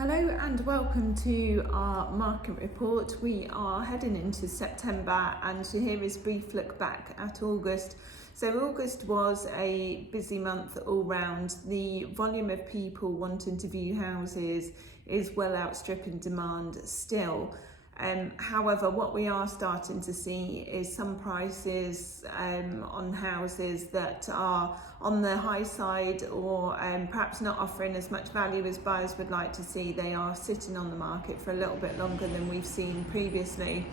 Hello and welcome to our market report. We are heading into September and here is a brief look back at August. So August was a busy month all round. The volume of people wanting to view houses is well outstripping demand still. However, what we are starting to see is some prices on houses that are on the high side or perhaps not offering as much value as buyers would like to see. They are sitting on the market for a little bit longer than we've seen previously.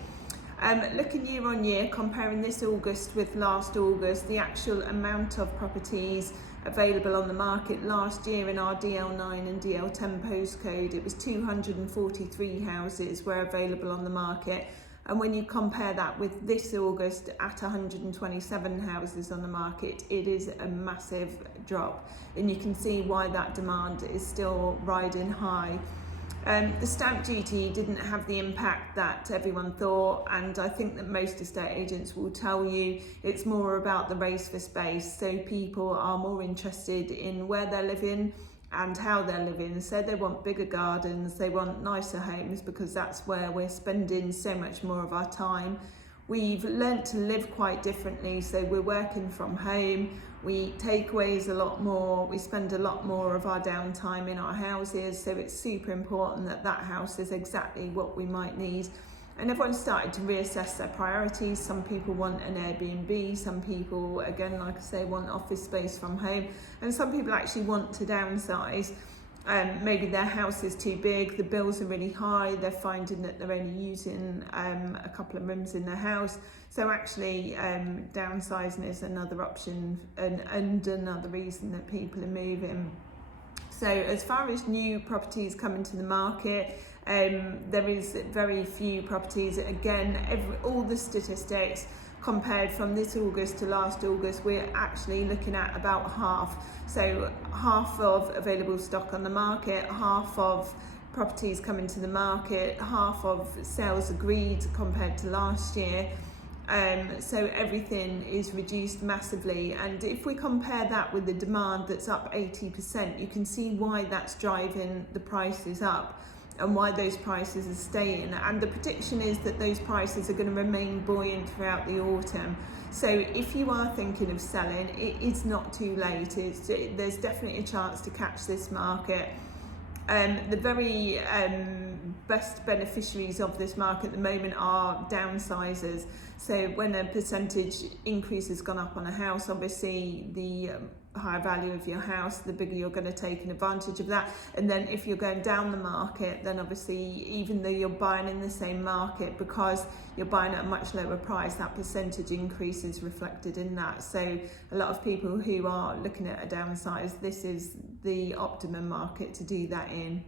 Looking year on year, comparing this August with last August, the actual amount of properties available on the market last year in our DL9 and DL10 postcode, it was 243 houses were available on the market. And when you compare that with this August at 127 houses on the market, it is a massive drop. And you can see why that demand is still riding high. The stamp duty didn't have the impact that everyone thought, and I think that most estate agents will tell you it's more about the race for space. So people are more interested in where they're living and how they're living. So they want bigger gardens, they want nicer homes because that's where we're spending so much more of our time. We've learnt to live quite differently, so we're working from home, we take aways a lot more, we spend a lot more of our downtime in our houses, so it's super important that that house is exactly what we might need. And everyone's started to reassess their priorities. Some people want an Airbnb, some people, again, like I say, want office space from home, and some people actually want to downsize. Maybe their house is too big, the bills are really high, they're finding that they're only using a couple of rooms in their house. So actually downsizing is another option and another reason that people are moving. So as far as new properties coming to the market, there is very few properties. Again, all the statistics compared from this August to last August, we're actually looking at about half. So half of available stock on the market, half of properties coming to the market, half of sales agreed compared to last year. So everything is reduced massively, and if we compare that with the demand that's up 80%, you can see why that's driving the prices up and why those prices are staying. And the prediction is that those prices are going to remain buoyant throughout the autumn. So if you are thinking of selling, it is not too late. There's definitely a chance to catch this market. The very best beneficiaries of this market at the moment are downsizers. So when a percentage increase has gone up on a house, obviously the higher value of your house, the bigger you're going to take an advantage of that. And then if you're going down the market, then obviously even though you're buying in the same market, because you're buying at a much lower price, that percentage increase is reflected in that. So a lot of people who are looking at a downsize, this is the optimum market to do that in.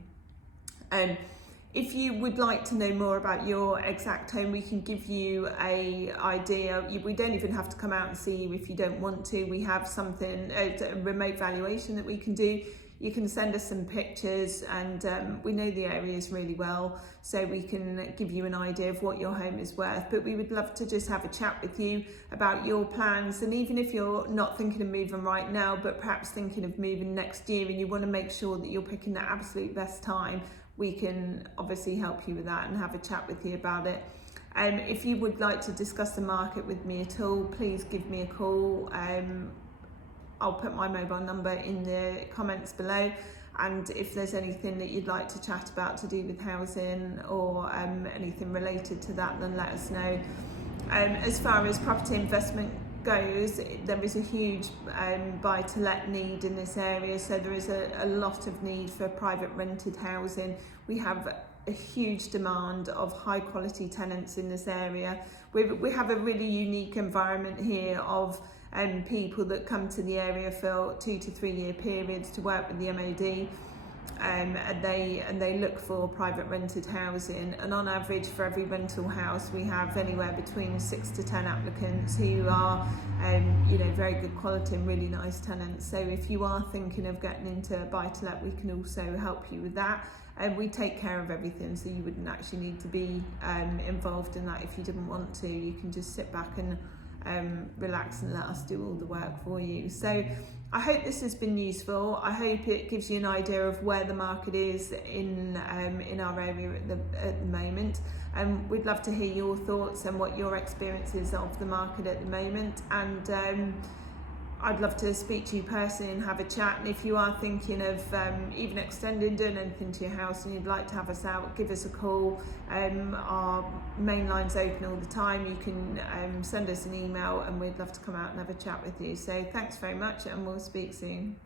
If you would like to know more about your exact home, we can give you an idea. We don't even have to come out and see you if you don't want to. We have something, a remote valuation that we can do. You can send us some pictures, and we know the areas really well, so we can give you an idea of what your home is worth. But we would love to just have a chat with you about your plans, and even if you're not thinking of moving right now, but perhaps thinking of moving next year and you want to make sure that you're picking the absolute best time, we can obviously help you with that and have a chat with you about it. If you would like to discuss the market with me at all, please give me a call. I'll put my mobile number in the comments below, and if there's anything that you'd like to chat about to do with housing or anything related to that, then let us know. As far as property investment goes, there is a huge buy to let need in this area, so there is a lot of need for private rented housing. We have a huge demand of high quality tenants in this area. We have a really unique environment here of people that come to the area for 2 to 3 year periods to work with the MOD. And they look for private rented housing, and on average for every rental house we have anywhere between 6 to 10 applicants who are very good quality and really nice tenants. So if you are thinking of getting into buy to let, we can also help you with that, and we take care of everything, so you wouldn't actually need to be involved in that if you didn't want to. You can just sit back and relax and let us do all the work for you. So I hope this has been useful. I hope it gives you an idea of where the market is in our area at the moment. We'd love to hear your thoughts and what your experience is of the market at the moment, and I'd love to speak to you personally and have a chat. And if you are thinking of even extending, doing anything to your house and you'd like to have us out, give us a call. Our main line's open all the time. You can send us an email and we'd love to come out and have a chat with you. So thanks very much, and we'll speak soon.